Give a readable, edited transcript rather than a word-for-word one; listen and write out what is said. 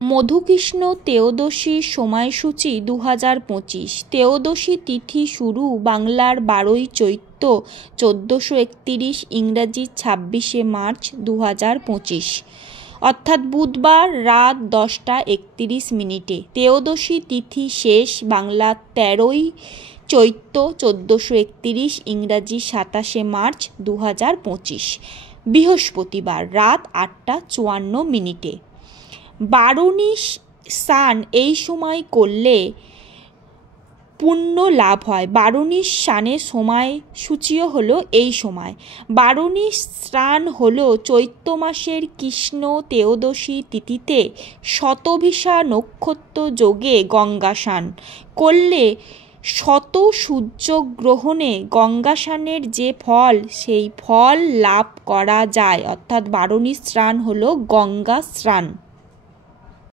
মধুকৃষ্ণ ত্রয়োদশী সময়সূচি 2025। ত্রয়োদশী তিথি শুরু বাংলার 12ই চৈত্র 1431, ইংরাজি 26শে মার্চ 2025, অর্থাৎ বুধবার রাত 10টা 31 মিনিটে। ত্রয়োদশী তিথি শেষ বাংলা 13ই চৈত্র 1431, ইংরাজি 27শে মার্চ 2025, বৃহস্পতিবার রাত 8টা 54 মিনিটে। বারুণী স্নান এই সময় করলে পুণ্য লাভ হয়। বারুণী স্নানের সময়সূচিও হলো এই সময়। বারুণী স্নান হলো চৈত্র মাসের কৃষ্ণ ত্রয়োদশী তিথিতে শতভিসা নক্ষত্র যোগে গঙ্গা স্নান করলে শত সূর্যগ্রহণে গঙ্গা স্নানের যে ফল সেই ফল লাভ করা যায়, অর্থাৎ বারুণী স্নান হলো গঙ্গা স্নান।